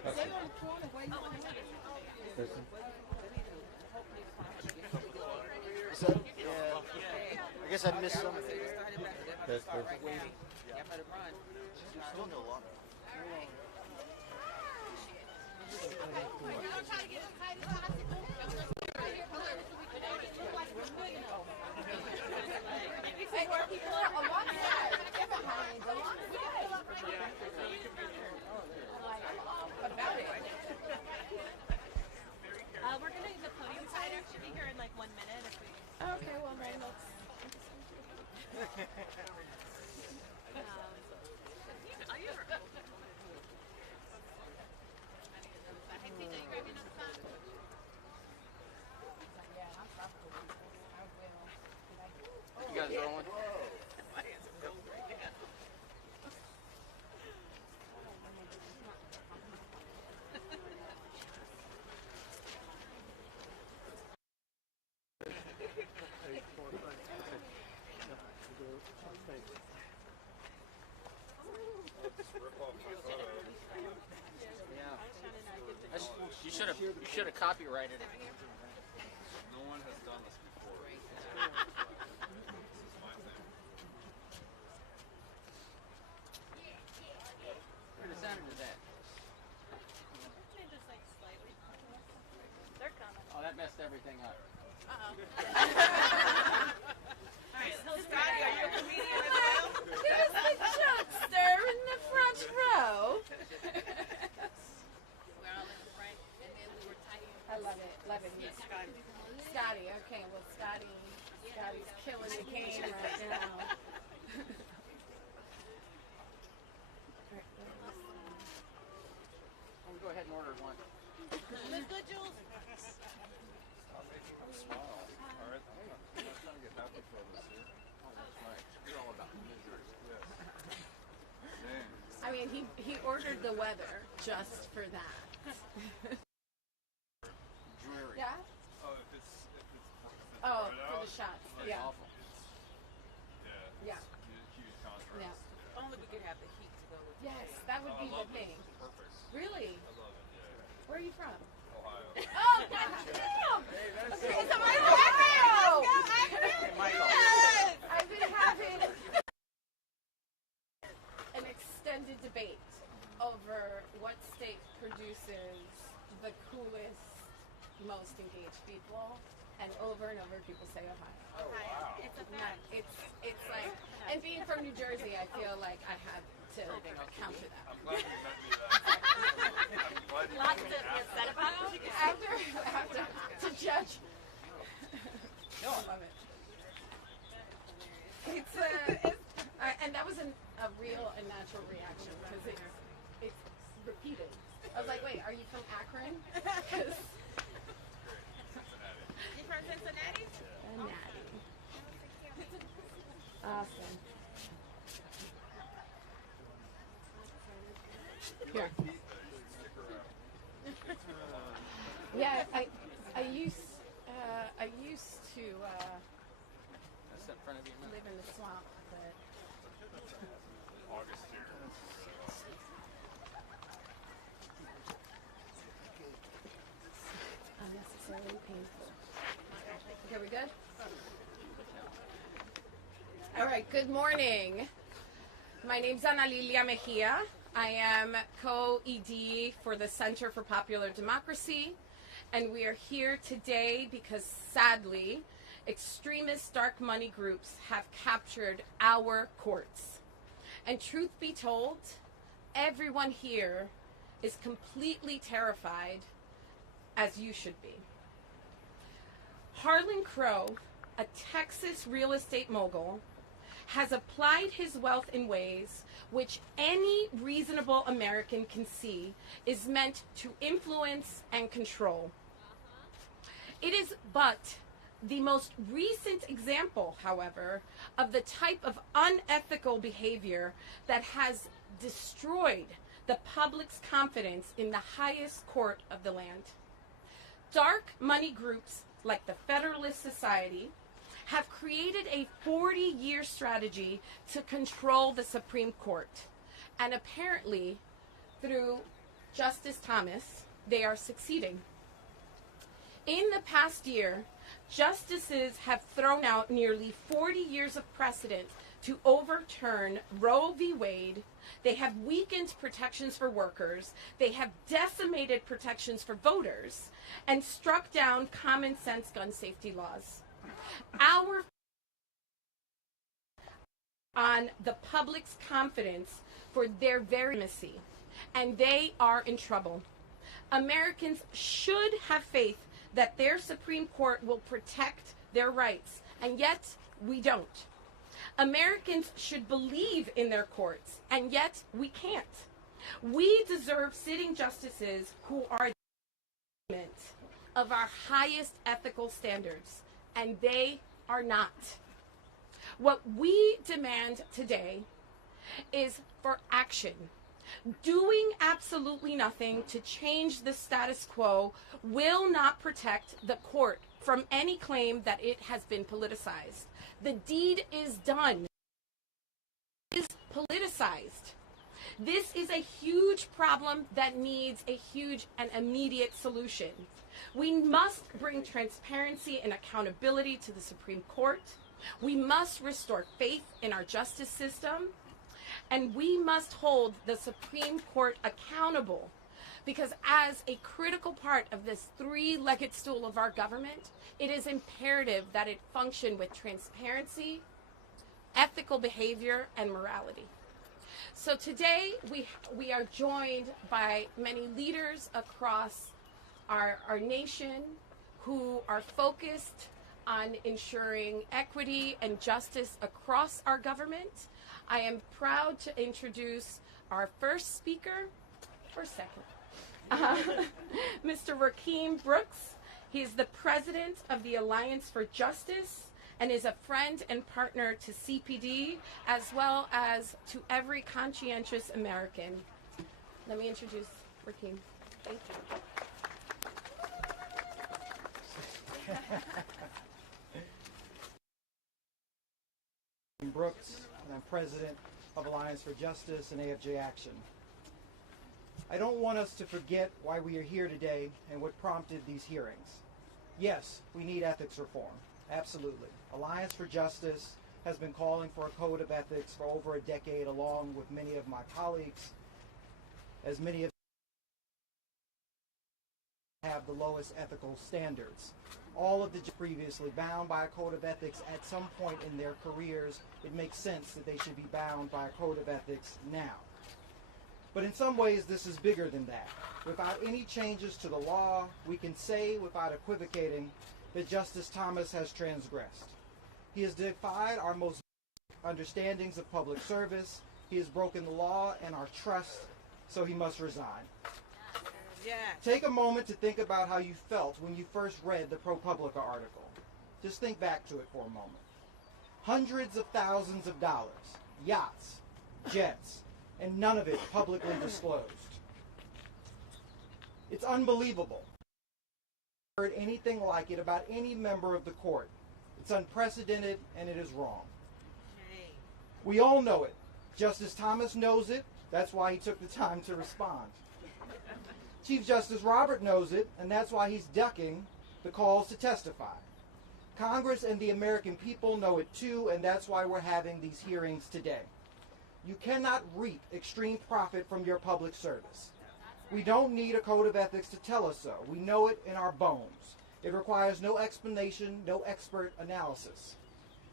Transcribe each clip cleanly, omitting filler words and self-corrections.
So, yeah, I guess I missed some of it. Still no longer. We're going to the podium side actually here in like 1 minute. If we... Okay, well then let's. You guys rolling? You should have copyrighted it. No one has done this before. This is my thing. What kind of sound is that? Just like slightly. They're coming. Oh, that messed everything up. Scotty, are you a comedian as well? There's the jokester in the front row. We're all in the front, and then we were tight. I love it. Love it. Yes. Scotty. Okay, well, Scotty's killing the game right now. We'll go ahead and order one. Live good, Jules? Smile. All right. I'm not trying to get happy for this here. Oh, that's right. You're all about misery. Yes. Dang. I mean, he ordered the weather just for that. Dreary. Yeah? Oh, if it's Oh, right for out, the shots. It's Yeah. awful. yeah. Yeah. Huge contrast. Yeah. Only we could have the heat to go with it. Yes, that would Oh, I be the love thing. this. It's perfect. Really? I love it. Yeah. Where are you from? Ohio. Oh, goddamn! Okay, so my I've been having an extended debate over what state produces the coolest, most engaged people, and over people say Ohio. Oh, wow. It's a fact. It's like, and being from New Jersey, I feel like I had to counter that. I'm glad you met me that. I'm glad you Lots met to me get after. said about it. After to judge. No, I love it. It's and that was a real and natural reaction because it's repeated. I was like, wait, are you from Akron? 'Cause You from Cincinnati? Cincinnati. Awesome. Here. Yeah, I used to That's in front of you. live in the swamp, but August here. unnecessarily painful. Okay, we good? All right, good morning. My name's Ana Lilia Mejia. I am co-ED for the Center for Popular Democracy, and we are here today because, sadly, extremist dark money groups have captured our courts. And truth be told, everyone here is completely terrified, as you should be. Harlan Crow, a Texas real estate mogul, has applied his wealth in ways which any reasonable American can see is meant to influence and control. It is but the most recent example, however, of the type of unethical behavior that has destroyed the public's confidence in the highest court of the land. Dark money groups like the Federalist Society have created a 40-year strategy to control the Supreme Court. And apparently, through Justice Thomas, they are succeeding. In the past year, justices have thrown out nearly 40 years of precedent to overturn Roe v. Wade. They have weakened protections for workers. They have decimated protections for voters and struck down common sense gun safety laws. Our on the public's confidence for their very legitimacy, and they are in trouble. Americans should have faith that their Supreme Court will protect their rights, and yet we don't. Americans should believe in their courts, and yet we can't. We deserve sitting justices who are of our highest ethical standards, and they are not. What we demand today is for action. Doing absolutely nothing to change the status quo will not protect the court from any claim that it has been politicized. The deed is done. It is politicized. This is a huge problem that needs a huge and immediate solution. We must bring transparency and accountability to the Supreme Court. We must restore faith in our justice system. And we must hold the Supreme Court accountable, because as a critical part of this three-legged stool of our government, it is imperative that it function with transparency, ethical behavior, and morality. So today we are joined by many leaders across our nation who are focused on ensuring equity and justice across our government. I am proud to introduce our first speaker, or second, Mr. Rakeem Brooks. He is the president of the Alliance for Justice and is a friend and partner to CPD, as well as to every conscientious American. Let me introduce Rakeem. Thank you. Brooks, and I'm president of Alliance for Justice and AFJ Action. I don't want us to forget why we are here today and what prompted these hearings. Yes, we need ethics reform, absolutely. Alliance for Justice has been calling for a code of ethics for over a decade, along with many of my colleagues, as many of them have the lowest ethical standards. All of the previously bound by a code of ethics at some point in their careers, it makes sense that they should be bound by a code of ethics now. But in some ways, this is bigger than that. Without any changes to the law, we can say without equivocating that Justice Thomas has transgressed. He has defied our most understandings of public service. He has broken the law and our trust, so he must resign. Yeah. Take a moment to think about how you felt when you first read the ProPublica article. Just think back to it for a moment. Hundreds of thousands of dollars, yachts, jets, and none of it publicly disclosed. It's unbelievable. I've never heard anything like it about any member of the court. It's unprecedented and it is wrong. Hey. We all know it. Justice Thomas knows it. That's why he took the time to respond. Chief Justice Robert knows it, and that's why he's ducking the calls to testify. Congress and the American people know it too, and that's why we're having these hearings today. You cannot reap extreme profit from your public service. We don't need a code of ethics to tell us so. We know it in our bones. It requires no explanation, no expert analysis.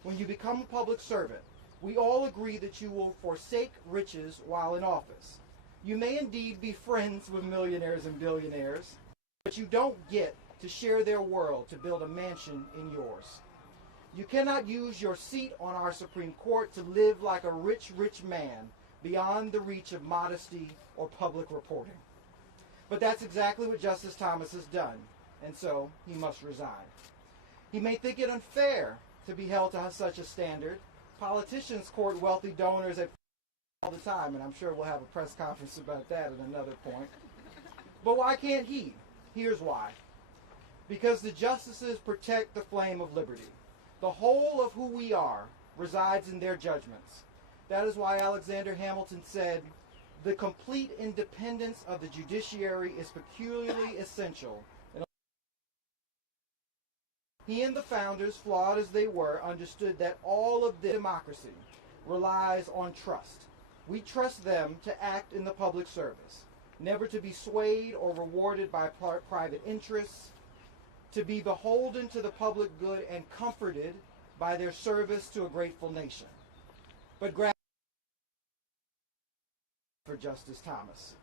When you become a public servant, we all agree that you will forsake riches while in office. You may indeed be friends with millionaires and billionaires, but you don't get to share their world to build a mansion in yours. You cannot use your seat on our Supreme Court to live like a rich, rich man beyond the reach of modesty or public reporting. But that's exactly what Justice Thomas has done, and so he must resign. He may think it unfair to be held to such a standard. Politicians court wealthy donors at all the time, and I'm sure we'll have a press conference about that at another point. But why can't he? Here's why. Because the justices protect the flame of liberty. The whole of who we are resides in their judgments. That is why Alexander Hamilton said, The complete independence of the judiciary is peculiarly essential. He and the founders, flawed as they were, understood that all of this democracy relies on trust. We trust them to act in the public service, never to be swayed or rewarded by private interests, to be beholden to the public good and comforted by their service to a grateful nation. But for Justice Thomas.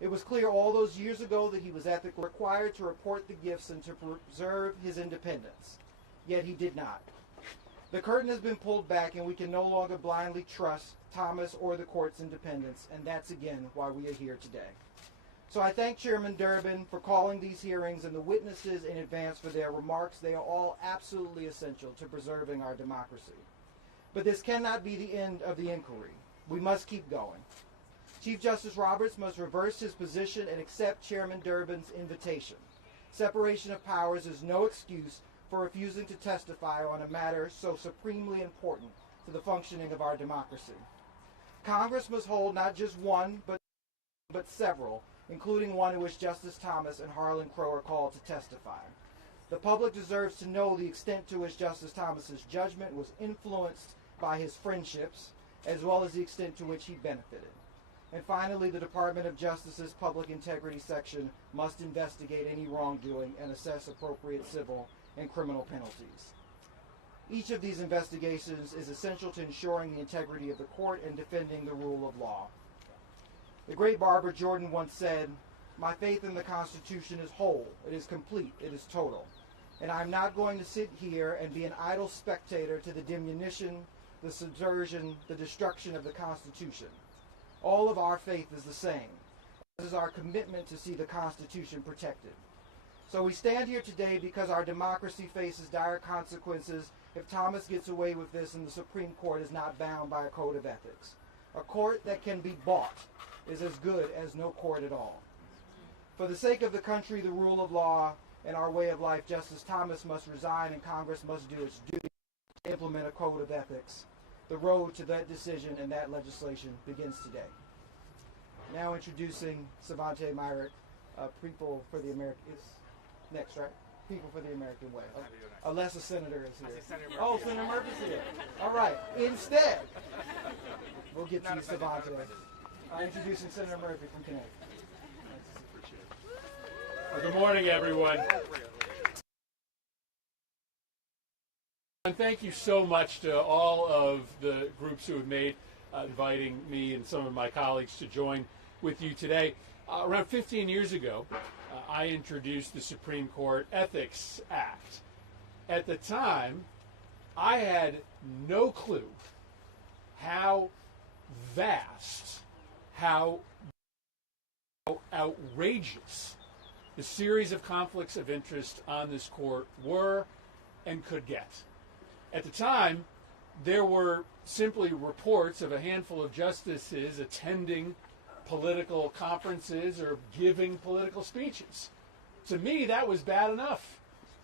It was clear all those years ago that he was ethically required to report the gifts and to preserve his independence. Yet he did not. The curtain has been pulled back and we can no longer blindly trust Thomas or the court's independence, and that's again why we are here today. So I thank Chairman Durbin for calling these hearings and the witnesses in advance for their remarks. They are all absolutely essential to preserving our democracy. But this cannot be the end of the inquiry. We must keep going. Chief Justice Roberts must reverse his position and accept Chairman Durbin's invitation. Separation of powers is no excuse for refusing to testify on a matter so supremely important to the functioning of our democracy. Congress must hold not just one, but several, including one in which Justice Thomas and Harlan Crow are called to testify. The public deserves to know the extent to which Justice Thomas's judgment was influenced by his friendships, as well as the extent to which he benefited. And finally, the Department of Justice's Public Integrity Section must investigate any wrongdoing and assess appropriate civil and criminal penalties. Each of these investigations is essential to ensuring the integrity of the court and defending the rule of law. The great Barbara Jordan once said, "My faith in the Constitution is whole, it is complete, it is total. And I'm not going to sit here and be an idle spectator to the diminution, the subversion, the destruction of the Constitution. All of our faith is the same, as is our commitment to see the Constitution protected. So we stand here today because our democracy faces dire consequences if Thomas gets away with this and the Supreme Court is not bound by a code of ethics. A court that can be bought is as good as no court at all. For the sake of the country, the rule of law, and our way of life, Justice Thomas must resign and Congress must do its duty to implement a code of ethics. The road to that decision and that legislation begins today." Now introducing Savante Myrick, People for the American. It's next, right? People for the American Way. Unless a senator is here. Oh, Senator Murphy's here. All right. Instead, we'll get to you, Savante. Introducing Senator Murphy from Connecticut. Well, good morning, everyone. And thank you so much to all of the groups who have made inviting me and some of my colleagues to join with you today. Around 15 years ago, I introduced the Supreme Court Ethics Act. At the time, I had no clue how vast, how outrageous the series of conflicts of interest on this court were and could get. At the time, there were simply reports of a handful of justices attending political conferences or giving political speeches. To me, that was bad enough.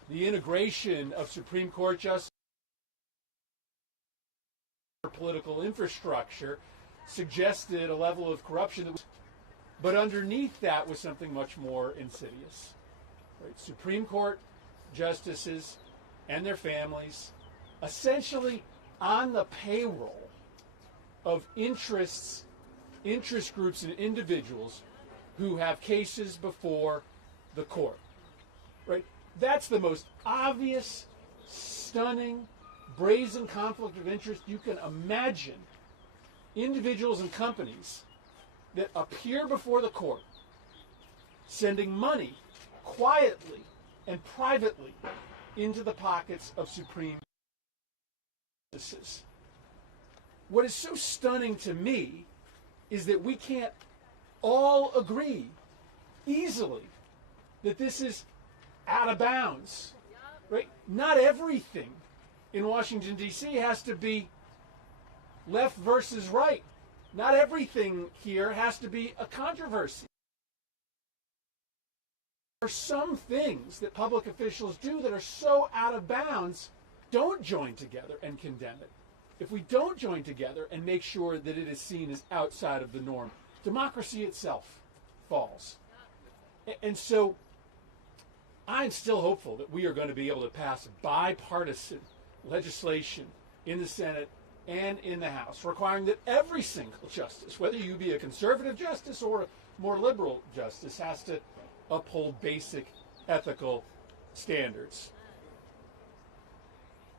The integration of Supreme Court justice political infrastructure suggested a level of corruption that was, but underneath that was something much more insidious. Right? Supreme Court justices and their families essentially on the payroll of interest groups and individuals who have cases before the court. Right? That's the most obvious, stunning, brazen conflict of interest you can imagine. Individuals and companies that appear before the court sending money quietly and privately into the pockets of Supreme justices. What is so stunning to me is that we can't all agree easily that this is out of bounds. Right? Not everything in Washington, D.C. has to be left versus right. Not everything here has to be a controversy. There are some things that public officials do that are so out of bounds. Don't join together and condemn it. If we don't join together and make sure that it is seen as outside of the norm, democracy itself falls. And so I'm still hopeful that we are going to be able to pass bipartisan legislation in the Senate and in the House requiring that every single justice, whether you be a conservative justice or a more liberal justice, has to uphold basic ethical standards.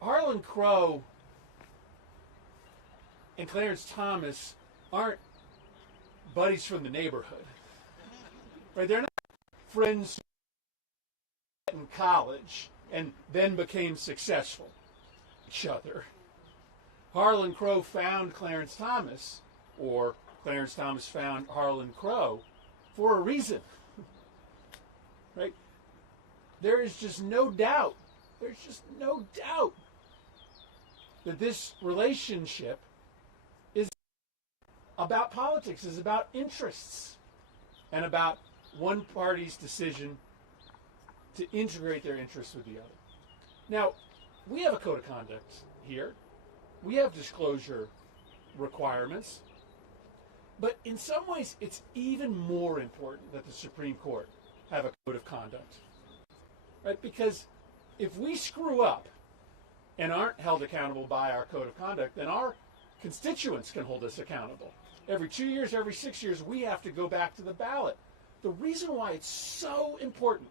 Harlan Crow and Clarence Thomas aren't buddies from the neighborhood. Right? They're not friends who met in college and then became successful each other. Harlan Crow found Clarence Thomas, or Clarence Thomas found Harlan Crow, for a reason. Right? There is just no doubt, that this relationship is about politics, is about interests, and about one party's decision to integrate their interests with the other. Now, we have a code of conduct here. We have disclosure requirements. But in some ways, it's even more important that the Supreme Court have a code of conduct. Right? Because if we screw up and aren't held accountable by our code of conduct, then our constituents can hold us accountable. Every 2 years, every 6 years, we have to go back to the ballot. The reason why it's so important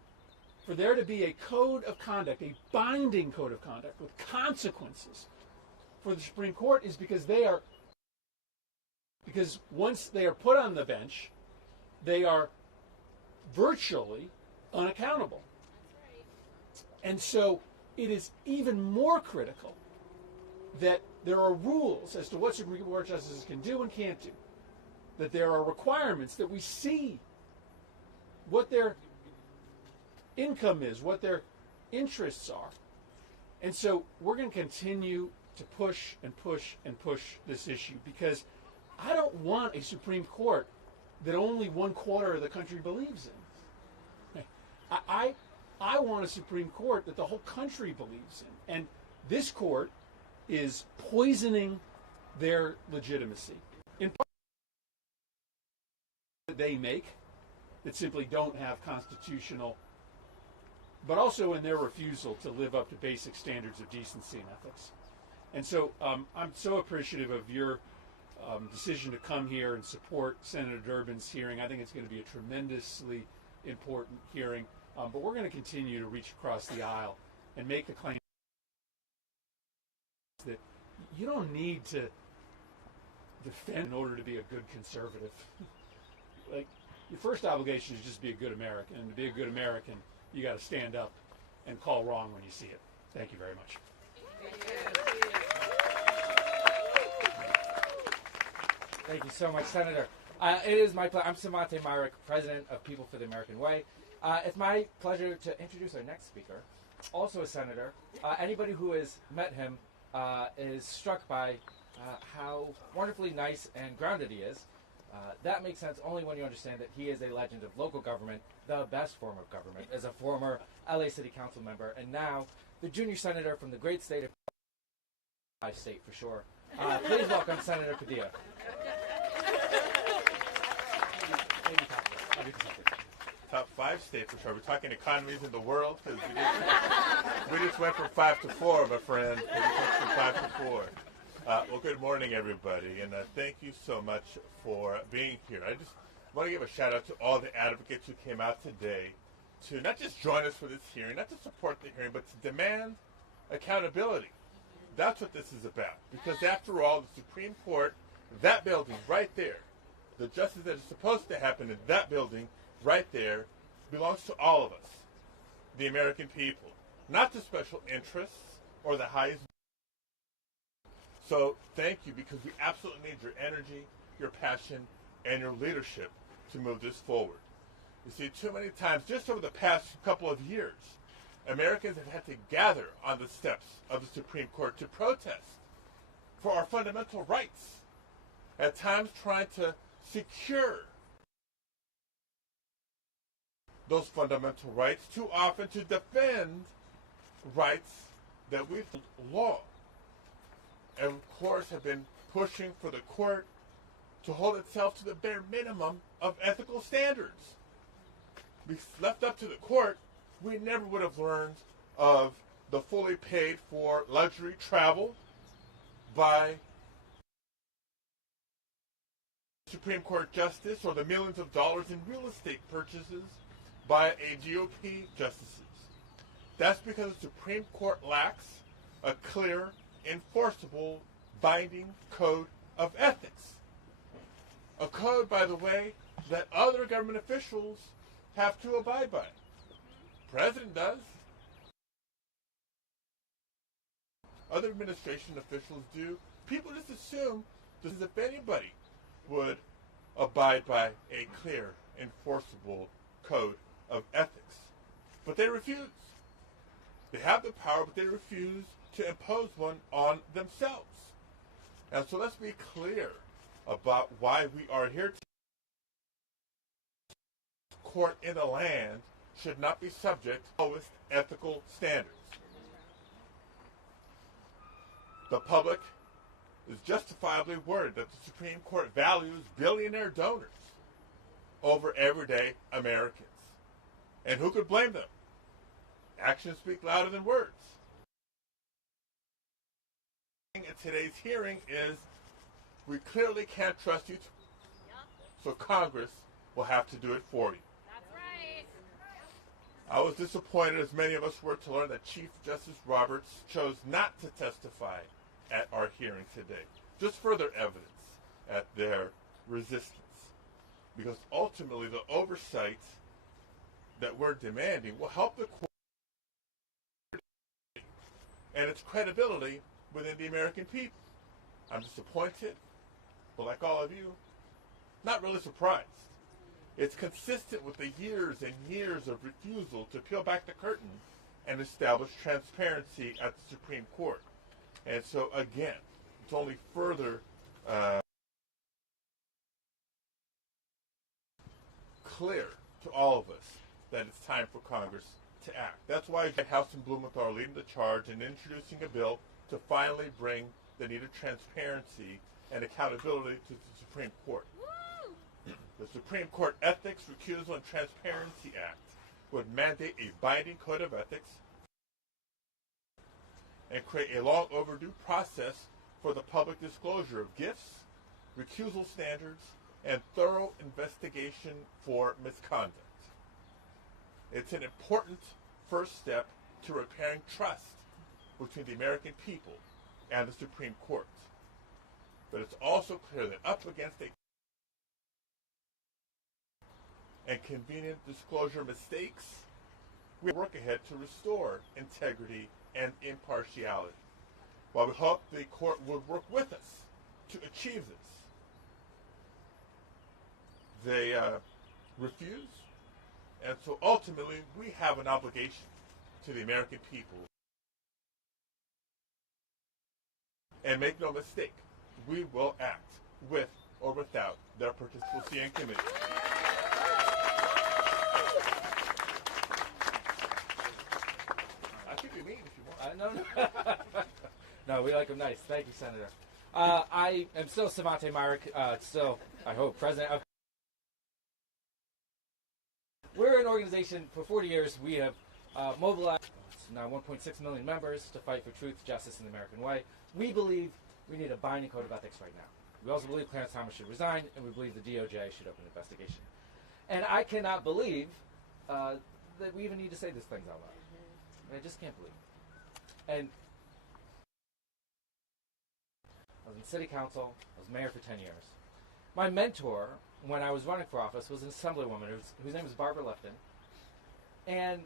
for there to be a code of conduct, a binding code of conduct with consequences for the Supreme Court is because once they are put on the bench, they are virtually unaccountable. And so it is even more critical that there are rules as to what Supreme Court justices can do and can't do. That there are requirements, that we see what their income is, what their interests are. And so we're going to continue to push and push and push this issue, because I don't want a Supreme Court that only 1/4 of the country believes in. I want a Supreme Court that the whole country believes in. And this court is poisoning their legitimacy. In part, that they make that simply don't have constitutional, but also in their refusal to live up to basic standards of decency and ethics. And so I'm so appreciative of your decision to come here and support Senator Durbin's hearing. I think it's going to be a tremendously important hearing. But we're going to continue to reach across the aisle and make the claim that you don't need to defend in order to be a good conservative. Like, your first obligation is just be a good American. And to be a good American, you got to stand up and call wrong when you see it. Thank you very much. Thank you so much, Senator. It is my pleasure. I'm Samante Myrick, President of People for the American Way. It's my pleasure to introduce our next speaker, also a senator. Anybody who has met him is struck by how wonderfully nice and grounded he is. That makes sense only when you understand that he is a legend of local government, the best form of government, as a former LA City Council member, and now the junior senator from the great state of state for sure. Please welcome Senator Padilla. Top 5 state for sure. We're talking economies in the world, because we just went from 5 to 4, my friend. We just went from 5 to 4. Well, good morning, everybody, and thank you so much for being here. I just want to give a shout out to all the advocates who came out today to not just join us for this hearing, not to support the hearing, but to demand accountability. That's what this is about, because after all, the Supreme Court, that building right there, the justice that is supposed to happen in that building right there, belongs to all of us, the American people, not to special interests or the highest. So thank you, because we absolutely need your energy, your passion, and your leadership to move this forward. You see, too many times, just over the past couple of years, Americans have had to gather on the steps of the Supreme Court to protest for our fundamental rights, at times trying to secure those fundamental rights, too often to defend rights that we law. And of course have been pushing for the court to hold itself to the bare minimum of ethical standards. If left up to the court, we never would have learned of the fully paid for luxury travel by Supreme Court justice, or the millions of dollars in real estate purchases by a GOP justices. That's because the Supreme Court lacks a clear, enforceable, binding code of ethics. A code, by the way, that other government officials have to abide by. President does. Other administration officials do. People just assume that if anybody would abide by a clear, enforceable code of ethics. But they refuse. They have the power, but they refuse to impose one on themselves. And so let's be clear about why we are here today. Court in the land should not be subject to lowest ethical standards. The public is justifiably worried that the Supreme Court values billionaire donors over everyday Americans. And who could blame them? Actions speak louder than words. At today's hearing is, we clearly can't trust you, so Congress will have to do it for you. That's right. I was disappointed, as many of us were, to learn that Chief Justice Roberts chose not to testify at our hearing today. Just further evidence at their resistance. Because ultimately the oversight that we're demanding will help the court and its credibility within the American people. I'm disappointed, but like all of you, not really surprised. It's consistent with the years and years of refusal to peel back the curtain and establish transparency at the Supreme Court. And so again, it's only further clear to all of us that it's time for Congress to act. That's why Whitehouse and Blumenthal are leading the charge in introducing a bill to finally bring the needed transparency and accountability to the Supreme Court. The Supreme Court Ethics, Recusal, and Transparency Act would mandate a binding code of ethics and create a long overdue process for the public disclosure of gifts, recusal standards, and thorough investigation for misconduct. It's an important first step to repairing trust between the American people and the Supreme Court. But it's also clear that up against and convenient disclosure mistakes, we work ahead to restore integrity and impartiality. While we hope the court would work with us to achieve this, they refuse, and so ultimately we have an obligation to the American people. And make no mistake, we will act with or without their participation in committee. I think you mean if you want. No, we like them nice. Thank you, Senator. I am still Savante Myrick, still, I hope, president of. We're an organization, for 40 years, we have mobilized now 1.6 million members to fight for truth, justice, and the American way. We believe we need a binding code of ethics right now. We also believe Clarence Thomas should resign, and we believe the DOJ should open an investigation. And I cannot believe that we even need to say these things out loud. I just can't believe it. And I was in city council, I was mayor for 10 years. My mentor, when I was running for office, was an assemblywoman whose name was Barbara Lifton. And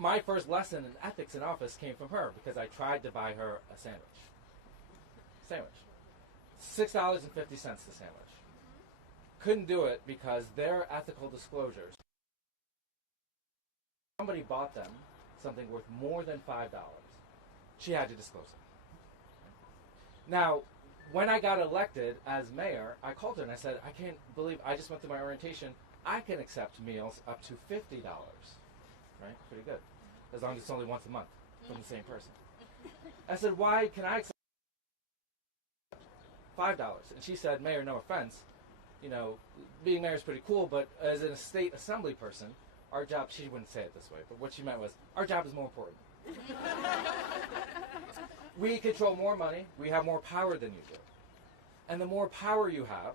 my first lesson in ethics in office came from her, because I tried to buy her a sandwich. $6.50 the sandwich. Couldn't do it because their ethical disclosures, somebody bought them something worth more than $5. She had to disclose it. Now, when I got elected as mayor, I called her and I said, I can't believe, I just went through my orientation, I can accept meals up to $50, right? Pretty good. As long as it's only once a month from the same person. I said, why can I accept $5? And she said, Mayor, no offense, you know, being mayor is pretty cool, but as a state assembly person, our job, she wouldn't say it this way, but what she meant was, our job is more important. We control more money, we have more power than you do. And the more power you have,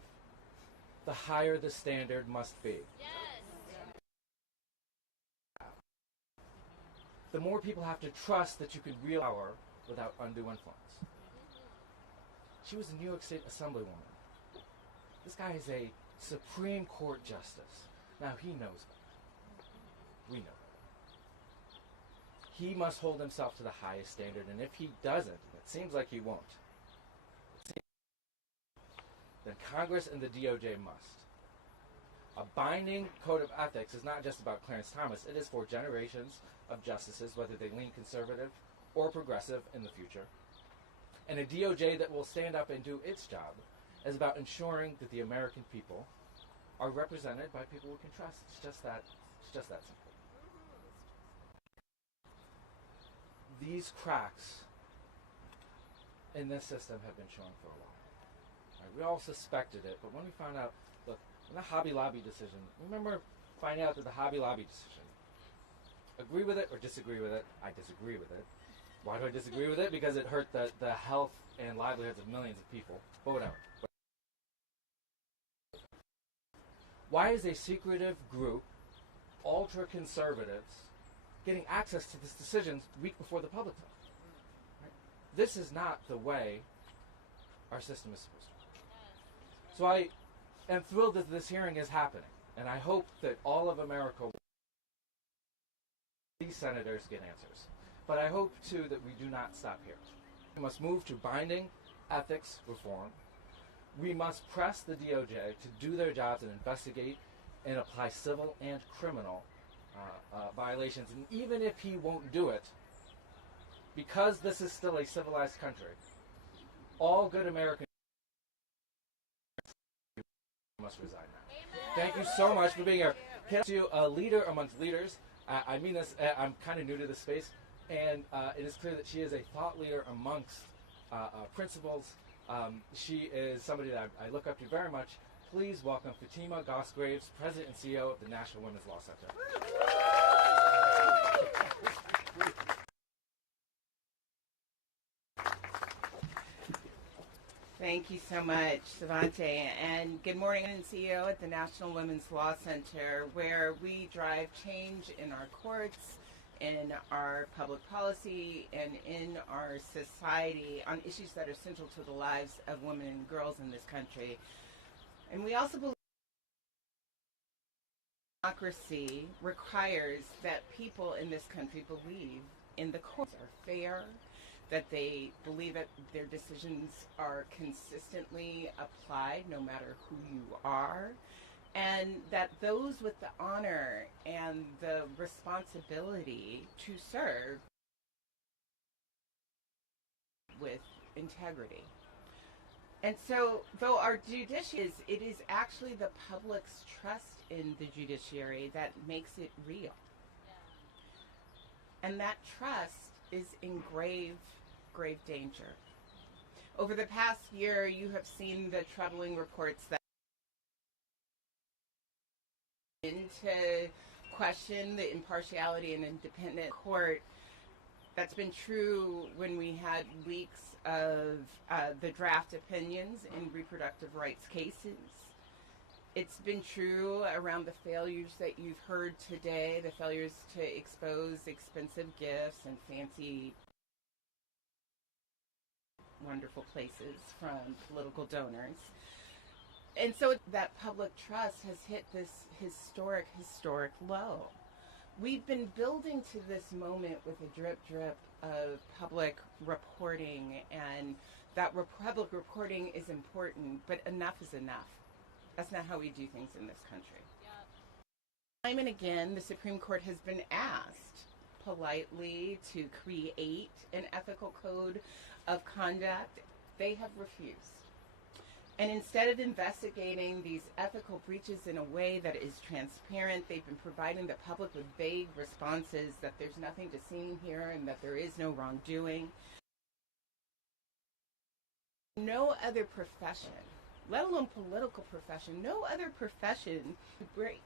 the higher the standard must be. The more people have to trust that you could wield power without undue influence. She was a New York State Assemblywoman. This guy is a Supreme Court justice. Now he knows better. We know better. He must hold himself to the highest standard, and if he doesn't, and it seems like he won't, then Congress and the DOJ must. A binding code of ethics is not just about Clarence Thomas, it is for generations of justices, whether they lean conservative or progressive in the future. And a DOJ that will stand up and do its job is about ensuring that the American people are represented by people we can trust. It's just that simple. These cracks in this system have been showing for a while. Right, we all suspected it, but when we found out, look, in the Hobby Lobby decision, remember finding out that the Hobby Lobby decision, agree with it or disagree with it? I disagree with it. Why do I disagree with it? Because it hurt the health and livelihoods of millions of people. But whatever. Why is a secretive group, ultra-conservatives, getting access to this decision week before the public does? Right? This is not the way our system is supposed to work. So I am thrilled that this hearing is happening, and I hope that all of America, these senators, get answers. But I hope, too, that we do not stop here. We must move to binding ethics reform. We must press the DOJ to do their jobs and investigate and apply civil and criminal violations. And even if he won't do it, because this is still a civilized country, all good Americans must resign now. Thank you so much for being here. Can you a leader amongst leaders? I mean this, I'm kind of new to this space, and it is clear that she is a thought leader amongst principals. She is somebody that I look up to very much. Please welcome Fatima Goss-Graves, President and CEO of the National Women's Law Center. Thank you so much, Savante, and good morning. I'm CEO at the National Women's Law Center, where we drive change in our courts, in our public policy, and in our society on issues that are central to the lives of women and girls in this country. And we also believe democracy requires that people in this country believe in the courts are fair, that they believe that their decisions are consistently applied no matter who you are, and that those with the honor and the responsibility to serve with integrity. And so, though our judiciary it is actually the public's trust in the judiciary that makes it real. And that trust is in grave danger. Over the past year, you have seen the troubling reports that to question the impartiality and independent court. That's been true when we had leaks of the draft opinions in reproductive rights cases. It's been true around the failures that you've heard today, the failures to expose expensive gifts and fancy, wonderful places from political donors. And so that public trust has hit this historic low. We've been building to this moment with a drip of public reporting, and that public reporting is important, but enough is enough. That's not how we do things in this country. Time and again, the Supreme Court has been asked politely to create an ethical code of conduct. They have refused. And instead of investigating these ethical breaches in a way that is transparent, they've been providing the public with vague responses that there's nothing to see here and that there is no wrongdoing. No other profession, let alone political profession, no other profession break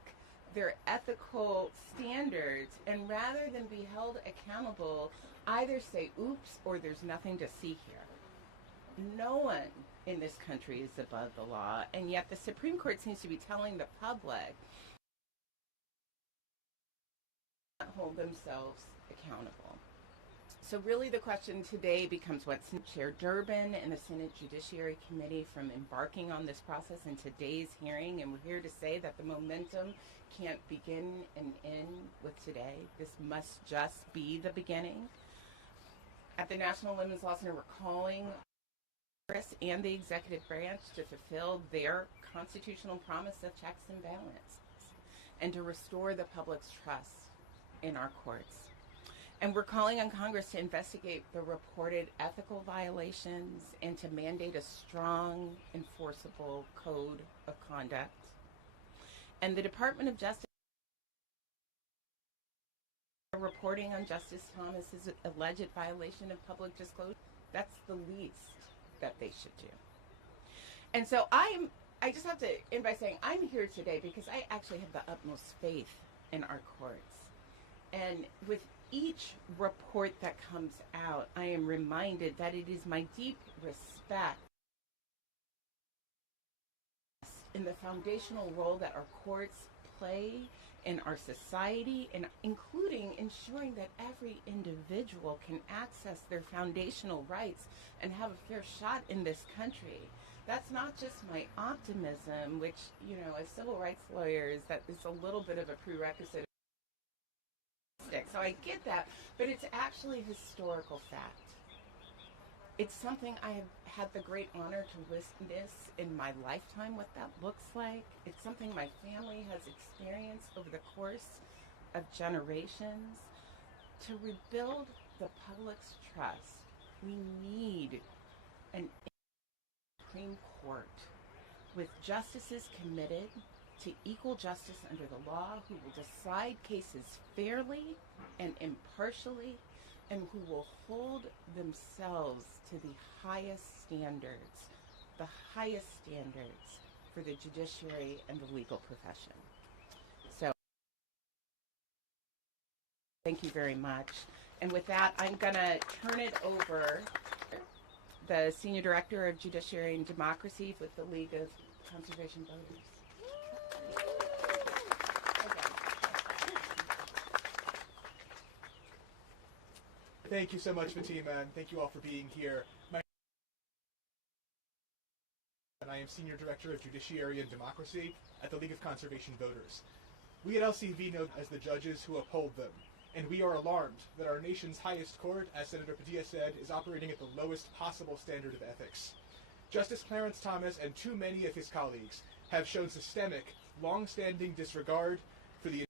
their ethical standards and rather than be held accountable, either say, oops, or there's nothing to see here. No one in this country is above the law, and yet the Supreme Court seems to be telling the public to hold themselves accountable. So really the question today becomes what's Chair Durbin and the Senate Judiciary Committee from embarking on this process in today's hearing, and we're here to say that the momentum can't begin and end with today. This must just be the beginning. At the National Women's Law Center, we're calling Congress and the executive branch to fulfill their constitutional promise of checks and balances and to restore the public's trust in our courts. And we're calling on Congress to investigate the reported ethical violations and to mandate a strong, enforceable code of conduct. And the Department of Justice reporting on Justice Thomas's alleged violation of public disclosure. That's the least that they should do. And so I just have to end by saying I'm here today because I actually have the utmost faith in our courts. And with each report that comes out, I am reminded that it is my deep respect in the foundational role that our courts play in our society, and including ensuring that every individual can access their foundational rights and have a fair shot in this country. That's not just my optimism, which, you know, as civil rights lawyers, that is a little bit of a prerequisite. So I get that, but it's actually historical fact. It's something I have had the great honor to witness in my lifetime, what that looks like. It's something my family has experienced over the course of generations. To rebuild the public's trust, we need an Supreme Court with justices committed to equal justice under the law, who will decide cases fairly and impartially, and who will hold themselves to the highest standards for the judiciary and the legal profession. So, thank you very much. And with that, I'm going to turn it over to the Senior Director of Judiciary and Democracy with the League of Conservation Voters. Thank you so much, Fatima, and thank you all for being here. And I am Senior Director of Judiciary and Democracy at the League of Conservation Voters. We at LCV know as the judges who uphold them, and we are alarmed that our nation's highest court, as Senator Padilla said, is operating at the lowest possible standard of ethics. Justice Clarence Thomas and too many of his colleagues have shown systemic, long-standing disregard for the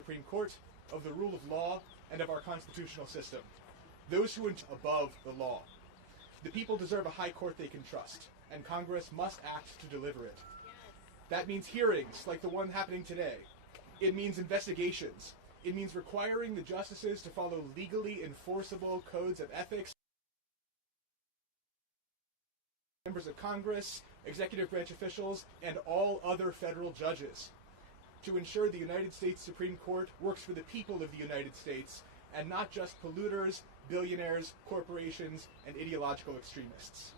Supreme Court, of the rule of law, and of our constitutional system. Those who are above the law. The people deserve a high court they can trust, and Congress must act to deliver it. That means hearings like the one happening today. It means investigations. It means requiring the justices to follow legally enforceable codes of ethics. Members of Congress, executive branch officials, and all other federal judges, to ensure the United States Supreme Court works for the people of the United States and not just polluters, billionaires, corporations, and ideological extremists.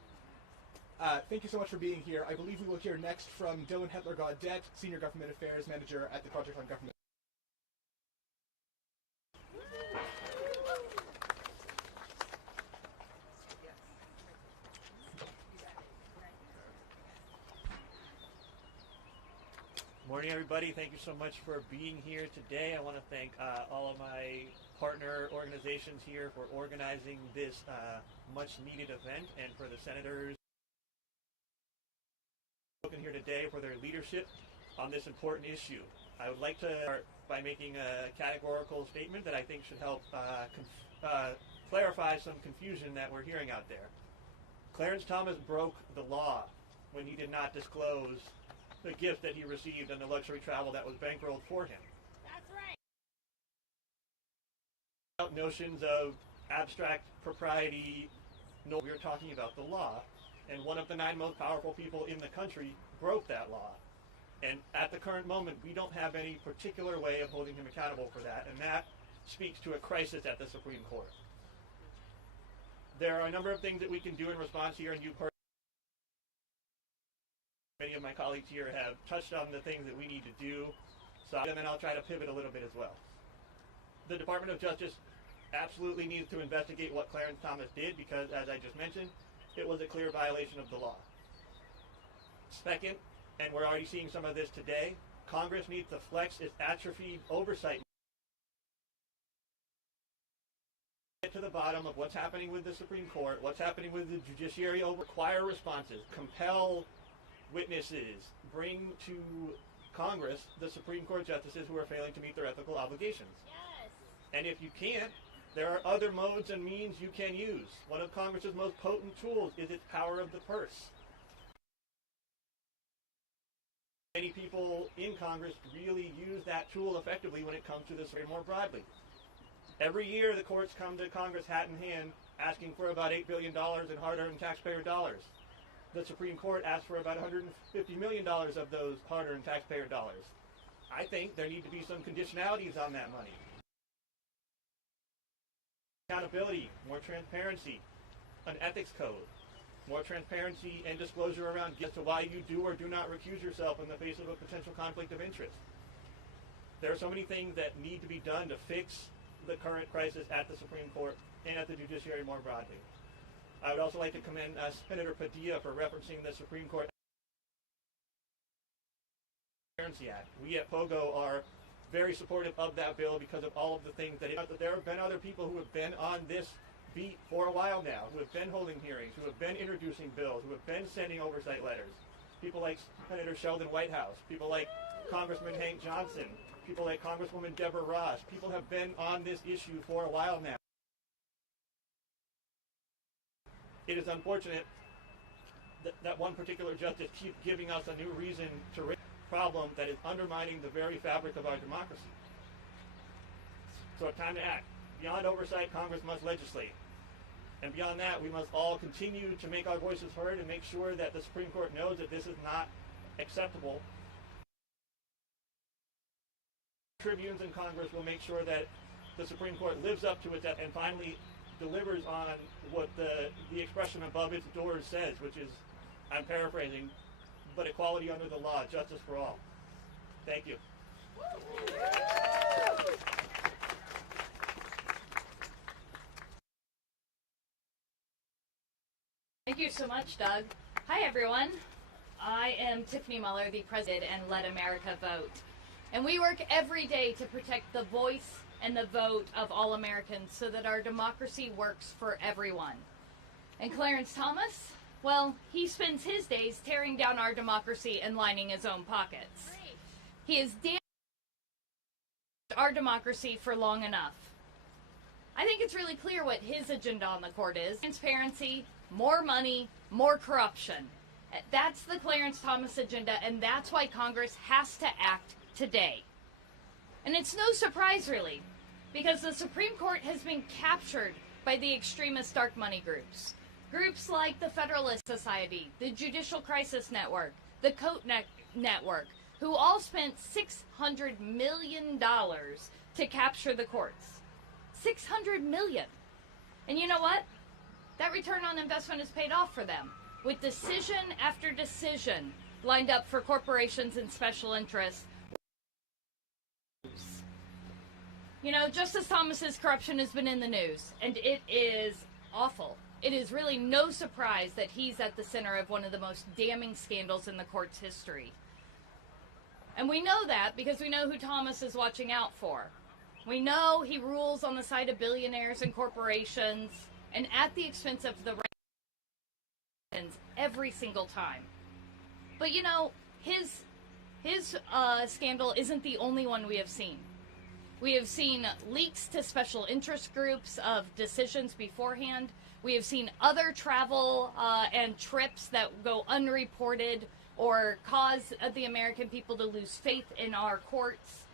Thank you so much for being here. I believe we will hear next from Dylan Hetler-Gaudet, Senior Government Affairs Manager at the Project on Government. Morning, everybody. Thank you so much for being here today. I want to thank all of my partner organizations here for organizing this much-needed event, and for the senators here today for their leadership on this important issue. I would like to start by making a categorical statement that I think should help clarify some confusion that we're hearing out there. Clarence Thomas broke the law when he did not disclose the gift that he received and the luxury travel that was bankrolled for him. That's right. Notions of abstract propriety, we're talking about the law. And one of the 9 most powerful people in the country broke that law. And at the current moment, we don't have any particular way of holding him accountable for that, and that speaks to a crisis at the Supreme Court. There are a number of things that we can do in response here, and you personally, many of my colleagues here have touched on the things that we need to do, and then I'll try to pivot a little bit as well. The Department of Justice absolutely needs to investigate what Clarence Thomas did because, as I just mentioned, it was a clear violation of the law. Second, and we're already seeing some of this today, Congress needs to flex its atrophied oversight. Get to the bottom of what's happening with the Supreme Court, what's happening with the judiciary, require responses, compel witnesses, bring to Congress the Supreme Court justices who are failing to meet their ethical obligations. Yes. And if you can't, there are other modes and means you can use. One of Congress's most potent tools is its power of the purse. Many people in Congress really use that tool effectively when it comes to this more broadly. Every year the courts come to Congress hat in hand asking for about $8 billion in hard-earned taxpayer dollars. The Supreme Court asked for about $150 million of those hard-earned taxpayer dollars. I think there need to be some conditionalities on that money. Accountability, more transparency, an ethics code, more transparency and disclosure around as to why you do or do not recuse yourself in the face of a potential conflict of interest. There are so many things that need to be done to fix the current crisis at the Supreme Court and at the judiciary more broadly. I would also like to commend Senator Padilla for referencing the Supreme Court Transparency Act. We at POGO are very supportive of that bill because of all of the things that there have been other people who have been on this beat for a while now, who have been holding hearings, who have been introducing bills, who have been sending oversight letters. People like Senator Sheldon Whitehouse, people like Congressman Hank Johnson, people like Congresswoman Deborah Ross. People have been on this issue for a while now. It is unfortunate that one particular justice keeps giving us a new reason to raise a problem that is undermining the very fabric of our democracy. So it's time to act. Beyond oversight, Congress must legislate. And beyond that, we must all continue to make our voices heard and make sure that the Supreme Court knows that this is not acceptable. Tribunes in Congress will make sure that the Supreme Court lives up to it and finally delivers on what the expression above its doors says, which is, I'm paraphrasing, but equality under the law, justice for all. Thank you. Thank you so much, Doug. Hi, everyone. I am Tiffany Muller, the president and Let America Vote. And we work every day to protect the voice and the vote of all Americans so that our democracy works for everyone. And Clarence Thomas, well, he spends his days tearing down our democracy and lining his own pockets. He has damaged our democracy for long enough. I think it's really clear what his agenda on the court is. Transparency, more money, more corruption. That's the Clarence Thomas agenda, and that's why Congress has to act today. And it's no surprise, really, because the Supreme Court has been captured by the extremist dark money groups. Groups like the Federalist Society, the Judicial Crisis Network, the Coat Network, who all spent $600 million to capture the courts. $600 million. And you know what? That return on investment is paid off for them, with decision after decision lined up for corporations and special interests. You know, Justice Thomas's corruption has been in the news, and it is awful. It is really no surprise that he's at the center of one of the most damning scandals in the court's history. And we know that because we know who Thomas is watching out for. We know he rules on the side of billionaires and corporations, and at the expense of the every single time. But you know, his scandal isn't the only one we have seen. We have seen leaks to special interest groups of decisions beforehand. We have seen other travel and trips that go unreported or cause the American people to lose faith in our courts.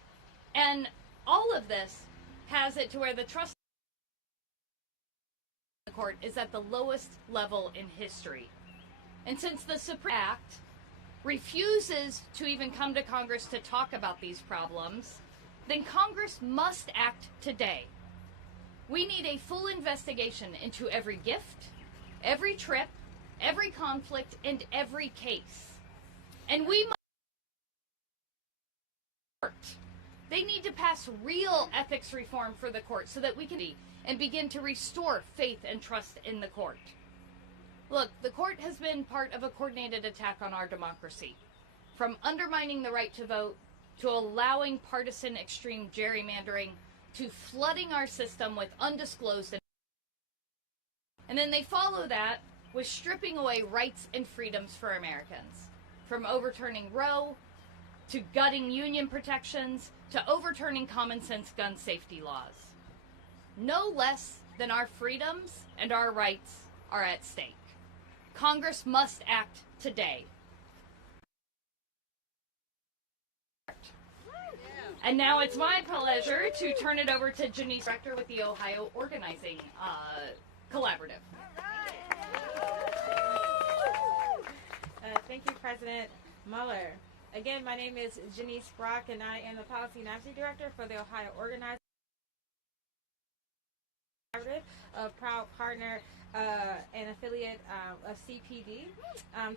And all of this has it to where the trust in the court is at the lowest level in history. And since the Supreme Act refuses to even come to Congress to talk about these problems, then Congress must act today. We need a full investigation into every gift, every trip, every conflict, and every case. And we must. They need to pass real ethics reform for the court so that we can and begin to restore faith and trust in the court. Look, the court has been part of a coordinated attack on our democracy, from undermining the right to vote, to allowing partisan extreme gerrymandering, to flooding our system with undisclosed. And then they follow that with stripping away rights and freedoms for Americans, from overturning Roe, to gutting union protections, to overturning common sense gun safety laws. No less than our freedoms and our rights are at stake. Congress must act today. And now it's my pleasure to turn it over to Janice Rector with the Ohio Organizing Collaborative. Thank you, President Mueller. Again, my name is Janice Brock, and I am the Policy and Advocacy Director for the Ohio Organizing Collaborative, a proud partner and affiliate of CPD.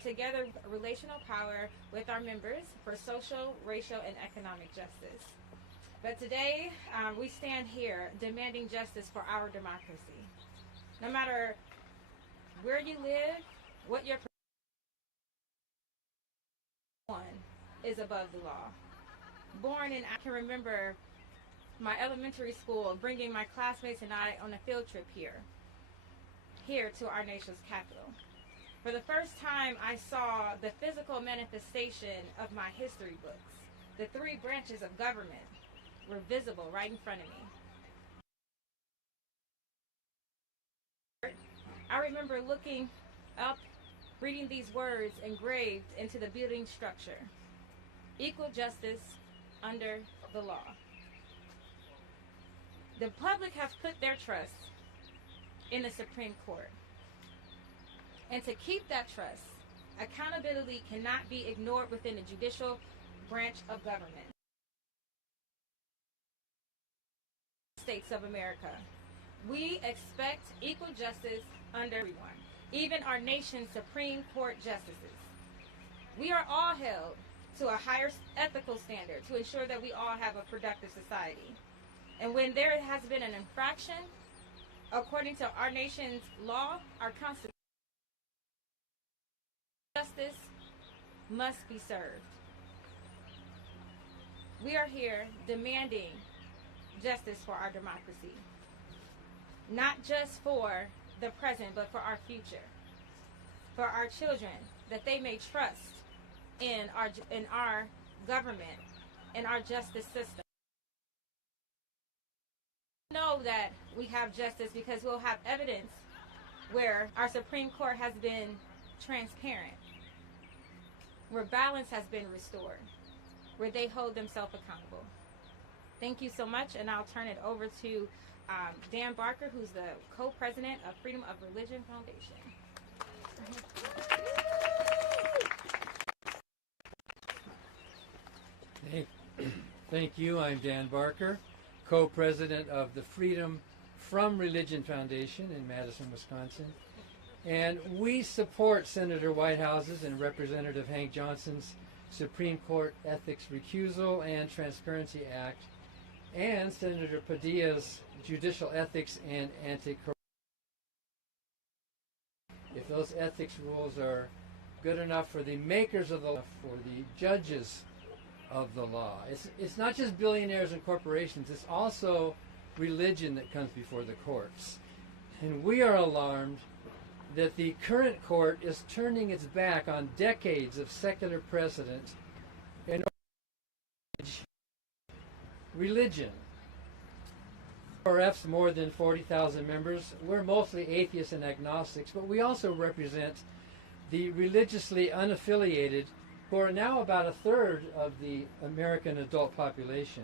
Together, relational power with our members for social, racial, and economic justice. But today, we stand here demanding justice for our democracy. No matter where you live, what your one is above the law. Born in, I can remember my elementary school bringing my classmates and I on a field trip here to our nation's capital. For the first time, I saw the physical manifestation of my history books. The three branches of government were visible right in front of me. I remember looking up, reading these words engraved into the building structure. Equal justice under the law. The public has put their trust in the Supreme Court. And to keep that trust, accountability cannot be ignored within the judicial branch of government. States of America. We expect equal justice under everyone, even our nation's Supreme Court justices. We are all held to a higher ethical standard to ensure that we all have a productive society. And when there has been an infraction, according to our nation's law, our Constitution, justice must be served. We are here demanding justice for our democracy. Not just for the present, but for our future. For our children, that they may trust in our government, in our justice system. We know that we have justice because we'll have evidence where our Supreme Court has been transparent, where balance has been restored, where they hold themselves accountable. Thank you so much, and I'll turn it over to Dan Barker, who's the co-president of Freedom of Religion Foundation. Thank you. I'm Dan Barker, co-president of the Freedom from Religion Foundation in Madison, Wisconsin. And we support Senator Whitehouse's and Representative Hank Johnson's Supreme Court Ethics Recusal and Transparency Act, and Senator Padilla's Judicial Ethics and Anti-Corruption. If those ethics rules are good enough for the makers of the law, for the judges of the law. It's not just billionaires and corporations, it's also religion that comes before the courts. And we are alarmed that the current court is turning its back on decades of secular precedent in religion. RF's more than 40,000 members. We're mostly atheists and agnostics, but we also represent the religiously unaffiliated, who are now about a third of the American adult population,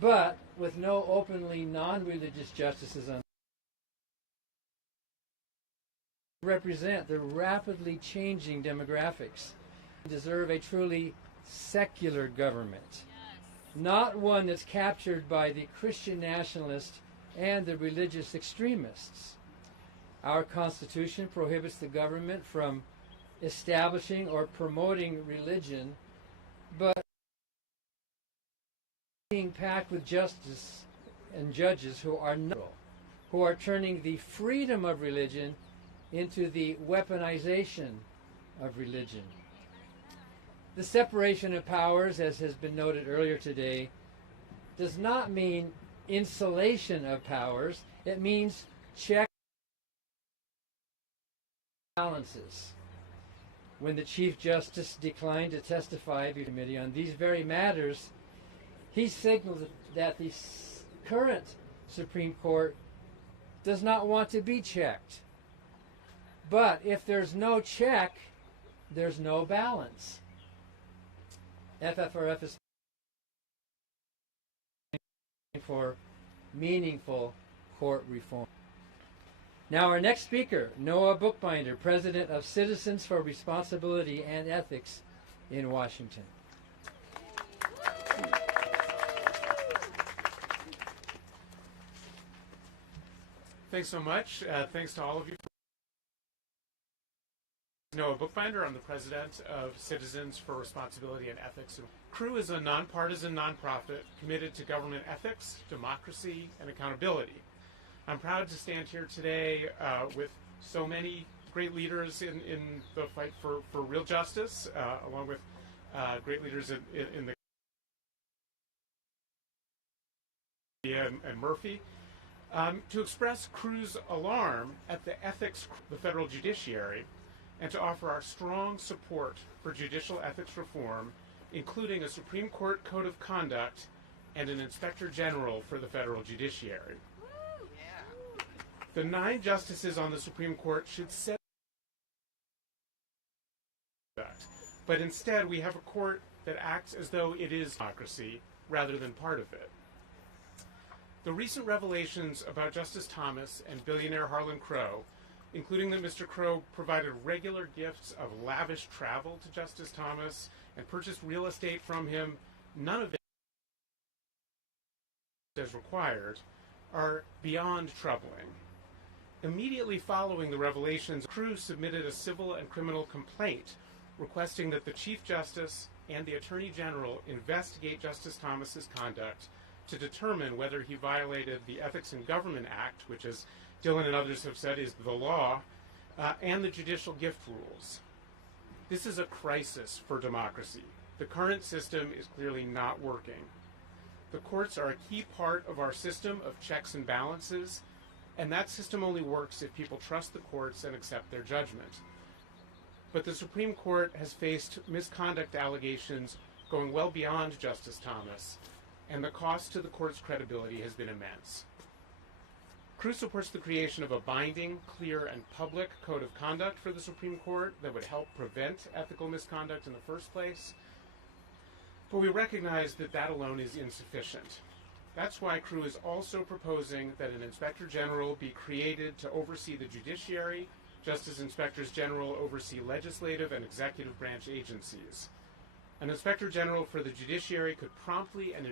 but with no openly non-religious justices on represent the rapidly changing demographics. We deserve a truly secular government, not one that's captured by the Christian nationalists and the religious extremists. Our Constitution prohibits the government from establishing or promoting religion, but being packed with justice and judges who are neutral, who are turning the freedom of religion into the weaponization of religion. The separation of powers, as has been noted earlier today, does not mean insulation of powers. It means check balances. When the Chief Justice declined to testify before the committee on these very matters, he signaled that the current Supreme Court does not want to be checked. But if there's no check, there's no balance. FFRF is for meaningful court reform. Now our next speaker, Noah Bookbinder, President of Citizens for Responsibility and Ethics in Washington. Thanks so much. Thanks to all of you. Noah Bookbinder. I'm the president of Citizens for Responsibility and Ethics. CREW is a nonpartisan nonprofit committed to government ethics, democracy, and accountability. I'm proud to stand here today with so many great leaders in the fight for real justice, along with great leaders in the and Murphy, to express CREW's alarm at the ethics of the federal judiciary and to offer our strong support for judicial ethics reform, including a Supreme Court Code of Conduct and an Inspector General for the federal judiciary. The 9 justices on the Supreme Court should set conduct, but instead we have a court that acts as though it is democracy rather than part of it. The recent revelations about Justice Thomas and billionaire Harlan Crow, including that Mr. Crow provided regular gifts of lavish travel to Justice Thomas and purchased real estate from him, none of it as required, are beyond troubling. Immediately following the revelations, CREW submitted a civil and criminal complaint requesting that the Chief Justice and the Attorney General investigate Justice Thomas's conduct to determine whether he violated the Ethics in Government Act, which, as Dylan and others have said, is the law, and the judicial gift rules. This is a crisis for democracy. The current system is clearly not working. The courts are a key part of our system of checks and balances, and that system only works if people trust the courts and accept their judgment. But the Supreme Court has faced misconduct allegations going well beyond Justice Thomas, and the cost to the court's credibility has been immense. CREW supports the creation of a binding, clear, and public code of conduct for the Supreme Court that would help prevent ethical misconduct in the first place, but we recognize that that alone is insufficient. That's why CREW is also proposing that an Inspector General be created to oversee the judiciary, just as Inspectors General oversee legislative and executive branch agencies. An Inspector General for the judiciary could promptly and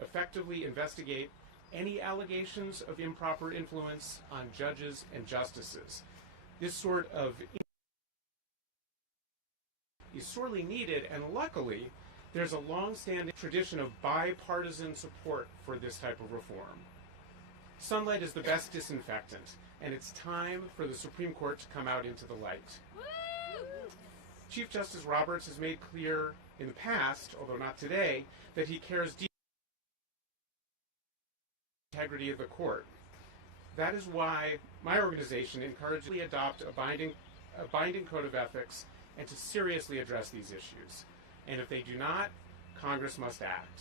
effectively investigate any allegations of improper influence on judges and justices. This sort of is sorely needed, and luckily, there's a long-standing tradition of bipartisan support for this type of reform. Sunlight is the best disinfectant, and it's time for the Supreme Court to come out into the light. Chief Justice Roberts has made clear in the past, although not today, that he cares deeply about the integrity of the court. That is why my organization encourages to adopt a binding code of ethics and to seriously address these issues. And if they do not, Congress must act.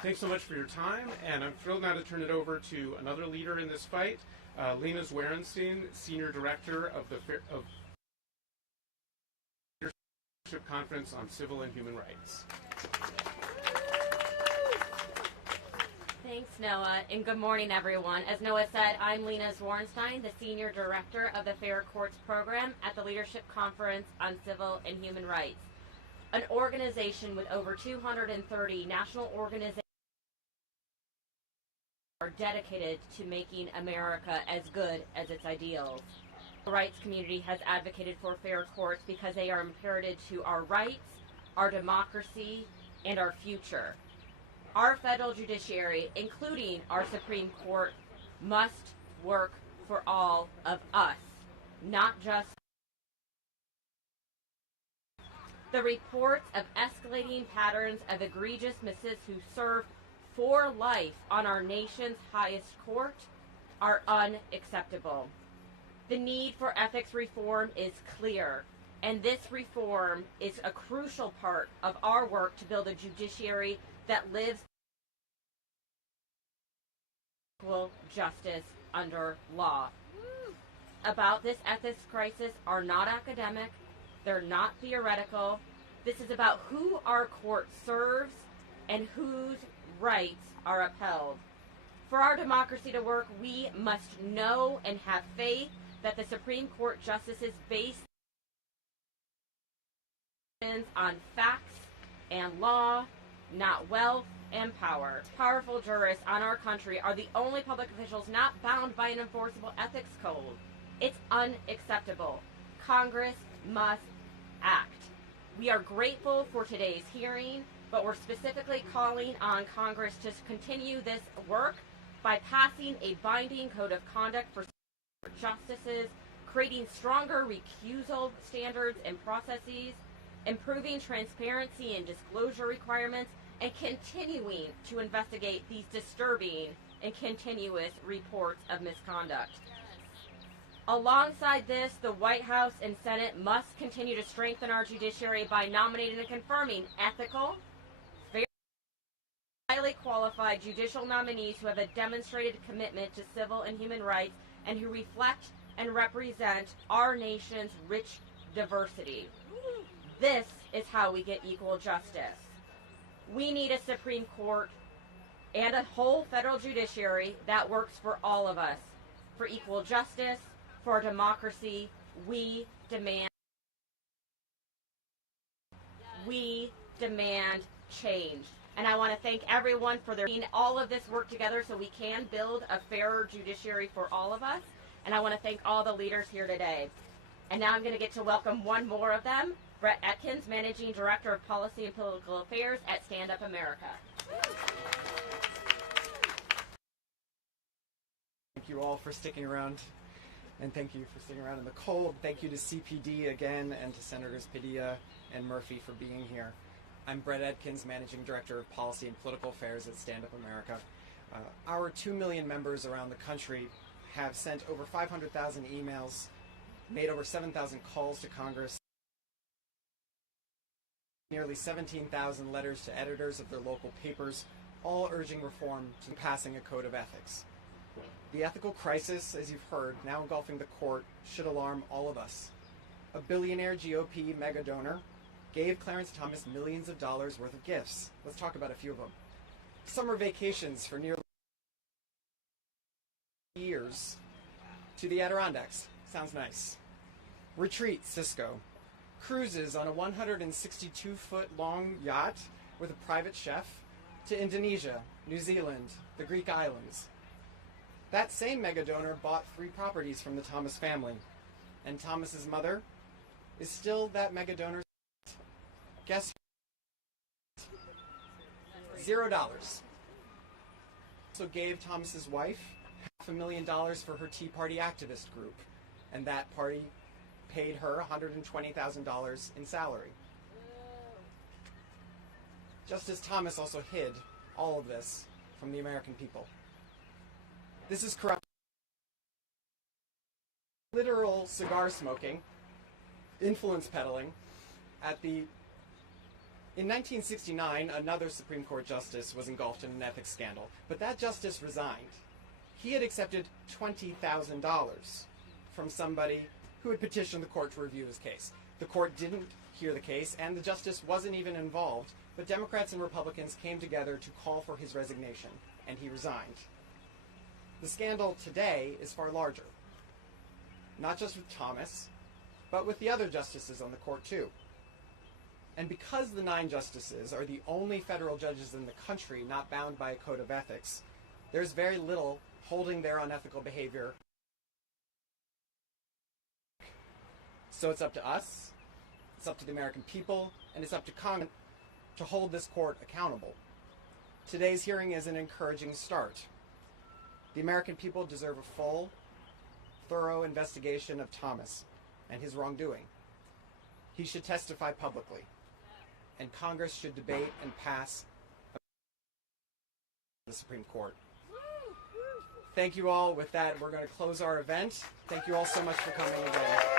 Thanks so much for your time, and I'm thrilled now to turn it over to another leader in this fight, Lena Zwerenstein, Senior Director of the Leadership Conference on Civil and Human Rights. Thanks Noah, and good morning, everyone. As Noah said, I'm Lena Zwarnstein, the Senior Director of the Fair Courts Program at the Leadership Conference on Civil and Human Rights, an organization with over 230 national organizations are dedicated to making America as good as its ideals. The rights community has advocated for fair courts because they are imperative to our rights, our democracy, and our future. Our federal judiciary, including our Supreme Court, must work for all of us, not just the reports of escalating patterns of egregious misses who serve for life on our nation's highest court are unacceptable. The need for ethics reform is clear, and this reform is a crucial part of our work to build a judiciary that lives equal justice under law. About this ethics crisis are not academic, they're not theoretical. This is about who our court serves and whose rights are upheld. For our democracy to work, we must know and have faith that the Supreme Court justices base on facts and law, not wealth and power. Powerful jurists on our country are the only public officials not bound by an enforceable ethics code. It's unacceptable. Congress must act. We are grateful for today's hearing, but we're specifically calling on Congress to continue this work by passing a binding code of conduct for justices, creating stronger recusal standards and processes, improving transparency and disclosure requirements, and continuing to investigate these disturbing and continuous reports of misconduct. Alongside this, the White House and Senate must continue to strengthen our judiciary by nominating and confirming ethical, fair, highly qualified judicial nominees who have a demonstrated commitment to civil and human rights and who reflect and represent our nation's rich diversity. This is how we get equal justice. We need a Supreme Court and a whole federal judiciary that works for all of us. For equal justice, for our democracy, we demand change. And I want to thank everyone for doing all of this work together so we can build a fairer judiciary for all of us. And I want to thank all the leaders here today. And now I'm going to get to welcome one more of them, Brett Atkins, Managing Director of Policy and Political Affairs at Stand Up America. Thank you all for sticking around, and thank you for sticking around in the cold. Thank you to CPD again, and to Senators Padilla and Murphy for being here. I'm Brett Atkins, Managing Director of Policy and Political Affairs at Stand Up America. Our 2 million members around the country have sent over 500,000 emails, made over 7,000 calls to Congress, nearly 17,000 letters to editors of their local papers, all urging reform to passing a code of ethics. The ethical crisis, as you've heard, now engulfing the court, should alarm all of us. A billionaire GOP mega donor gave Clarence Thomas millions of dollars worth of gifts. Let's talk about a few of them. Summer vacations for nearly years to the Adirondacks. Sounds nice. Retreat, Cisco. Cruises on a 162-foot long yacht with a private chef to Indonesia, New Zealand, the Greek islands. That same mega donor bought 3 properties from the Thomas family, and Thomas's mother is still that mega donor's. Guess $0. Also gave Thomas's wife $500,000 for her Tea Party activist group, and that party paid her $120,000 in salary. Justice Thomas also hid all of this from the American people. This is corrupt. Literal cigar smoking, influence peddling. In 1969, another Supreme Court justice was engulfed in an ethics scandal, but that justice resigned. He had accepted $20,000 from somebody who had petitioned the court to review his case. The court didn't hear the case, and the justice wasn't even involved but Democrats and Republicans came together to call for his resignation, and he resigned. The scandal today is far larger, not just with Thomas, but with the other justices on the court too. And because the 9 justices are the only federal judges in the country not bound by a code of ethics, there's very little holding their unethical behavior. So it's up to us, it's up to the American people, and it's up to Congress to hold this court accountable. Today's hearing is an encouraging start. The American people deserve a full, thorough investigation of Thomas and his wrongdoing. He should testify publicly, and Congress should debate and pass the Supreme Court. Thank you all. With that, we're going to close our event. Thank you all so much for coming again.